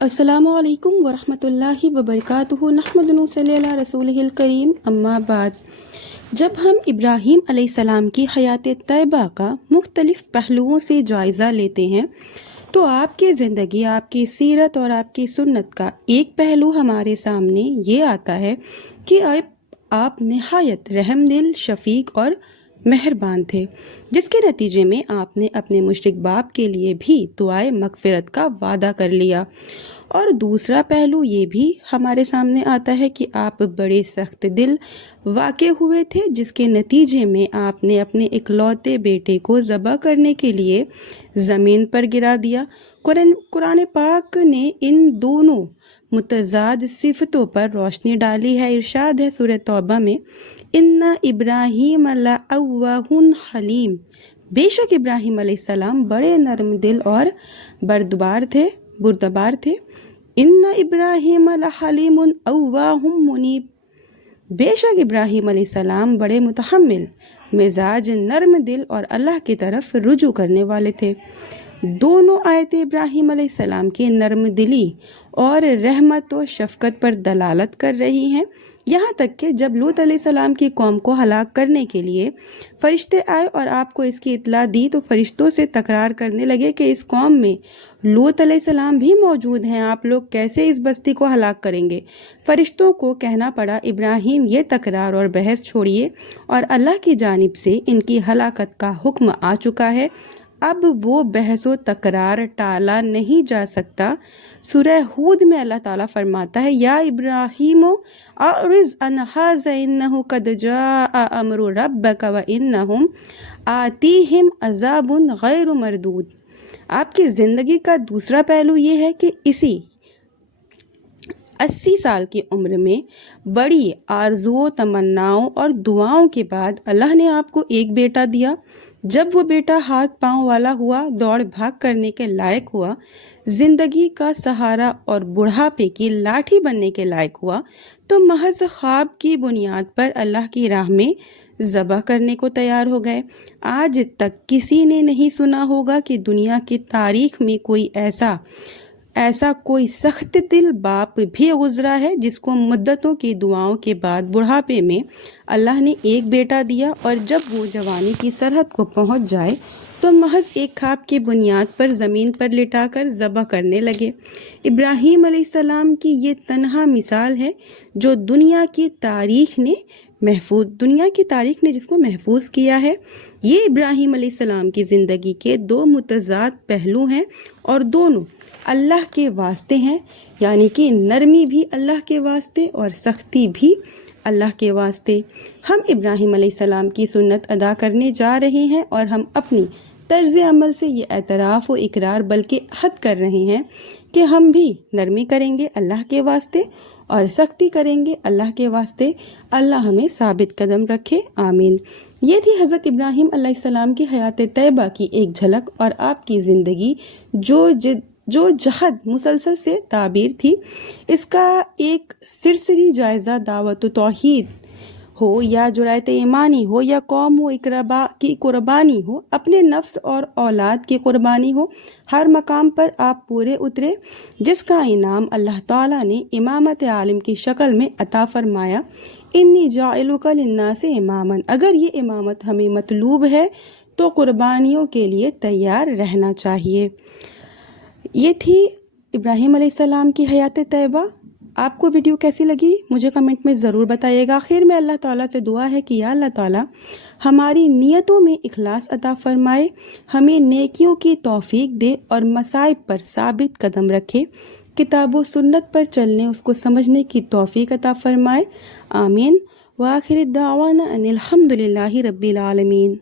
السلام علیکم ورحمۃ اللہ وبرکاتہ نحمد صلی اللہ رسول الکریم اما بعد۔ جب ہم ابراہیم علیہ السلام کی حیات طیبہ کا مختلف پہلوؤں سے جائزہ لیتے ہیں تو آپ کی زندگی، آپ کی سیرت اور آپ کی سنت کا ایک پہلو ہمارے سامنے یہ آتا ہے کہ آپ نہایت رحم دل، شفیق اور مہربان تھے، جس کے نتیجے میں آپ نے اپنے مشرک باپ کے لیے بھی دعائے مغفرت کا وعدہ کر لیا۔ اور دوسرا پہلو یہ بھی ہمارے سامنے آتا ہے کہ آپ بڑے سخت دل واقع ہوئے تھے، جس کے نتیجے میں آپ نے اپنے اکلوتے بیٹے کو ذبح کرنے کے لیے زمین پر گرا دیا۔ قرآن پاک نے ان دونوں متضاد صفتوں پر روشنی ڈالی ہے۔ ارشاد ہے سورہ توبہ میں، ان ابراہیم لأواہ حلیم، بے شک ابراہیم علیہ السلام بڑے نرم دل اور بردبار تھے۔ ان ابراہیم لحلیم اواہ منیب، بے شک ابراہیم علیہ السلام بڑے متحمل مزاج، نرم دل اور اللہ کی طرف رجوع کرنے والے تھے۔ دونوں آیتیں ابراہیم علیہ السلام کی نرم دلی اور رحمت و شفقت پر دلالت کر رہی ہیں، یہاں تک کہ جب لوط علیہ السلام کی قوم کو ہلاک کرنے کے لیے فرشتے آئے اور آپ کو اس کی اطلاع دی تو فرشتوں سے تکرار کرنے لگے کہ اس قوم میں لوط علیہ السلام بھی موجود ہیں، آپ لوگ کیسے اس بستی کو ہلاک کریں گے؟ فرشتوں کو کہنا پڑا، ابراہیم یہ تکرار اور بحث چھوڑیے اور اللہ کی جانب سے ان کی ہلاکت کا حکم آ چکا ہے، اب وہ بحث و تکرار ٹالا نہیں جا سکتا۔ سورہ ہود میں اللہ تعالیٰ فرماتا ہے، یا ابراہیم اعرض عن ھذا انہ قد جاء امر ربک وانہم آتیہم عذاب غیر مردود۔ آپ کی زندگی کا دوسرا پہلو یہ ہے کہ اسی 80 سال کی عمر میں بڑی آرزوؤں، تمناؤں اور دعاؤں کے بعد اللہ نے آپ کو ایک بیٹا دیا۔ جب وہ بیٹا ہاتھ پاؤں والا ہوا، دوڑ بھاگ کرنے کے لائق ہوا، زندگی کا سہارا اور بڑھاپے کی لاٹھی بننے کے لائق ہوا، تو محض خواب کی بنیاد پر اللہ کی راہ میں ذبح کرنے کو تیار ہو گئے۔ آج تک کسی نے نہیں سنا ہوگا کہ دنیا کی تاریخ میں کوئی ایسا کوئی سخت دل باپ بھی گزرا ہے جس کو مدتوں کی دعاؤں کے بعد بڑھاپے میں اللہ نے ایک بیٹا دیا، اور جب وہ جوانی کی سرحد کو پہنچ جائے تو محض ایک خواب کی بنیاد پر زمین پر لٹا کر ذبح کرنے لگے۔ ابراہیم علیہ السلام کی یہ تنہا مثال ہے جو دنیا کی تاریخ نے جس کو محفوظ کیا ہے۔ یہ ابراہیم علیہ السلام کی زندگی کے دو متضاد پہلو ہیں اور دونوں اللہ کے واسطے ہیں، یعنی کہ نرمی بھی اللہ کے واسطے اور سختی بھی اللہ کے واسطے۔ ہم ابراہیم علیہ السلام کی سنت ادا کرنے جا رہے ہیں اور ہم اپنی طرز عمل سے یہ اعتراف و اقرار بلکہ عہد کر رہے ہیں کہ ہم بھی نرمی کریں گے اللہ کے واسطے اور سختی کریں گے اللہ کے واسطے۔ اللہ ہمیں ثابت قدم رکھے، آمین۔ یہ تھی حضرت ابراہیم علیہ السلام کی حیات طیبہ کی ایک جھلک اور آپ کی زندگی جو جہد مسلسل سے تعبیر تھی۔ اس کا ایک سرسری جائزہ دعوت و توحید ہو یا جرأت ایمانی ہو یا قوم و اقربا کی قربانی ہو، اپنے نفس اور اولاد کی قربانی ہو، ہر مقام پر آپ پورے اترے، جس کا انعام اللہ تعالیٰ نے امامت عالم کی شکل میں عطا فرمایا۔ انی جاعلک للناس اماما، اگر یہ امامت ہمیں مطلوب ہے تو قربانیوں کے لیے تیار رہنا چاہیے۔ یہ تھی ابراہیم علیہ السلام کی حیات طیبہ۔ آپ کو ویڈیو کیسی لگی مجھے کمنٹ میں ضرور بتائیے گا۔ آخر میں اللہ تعالیٰ سے دعا ہے کہ یا اللہ تعالیٰ ہماری نیتوں میں اخلاص عطا فرمائے، ہمیں نیکیوں کی توفیق دے اور مصائب پر ثابت قدم رکھے، کتاب و سنت پر چلنے، اس کو سمجھنے کی توفیق عطا فرمائے، آمین۔ وآخر الدعوانا ان الحمد للہ رب العالمین۔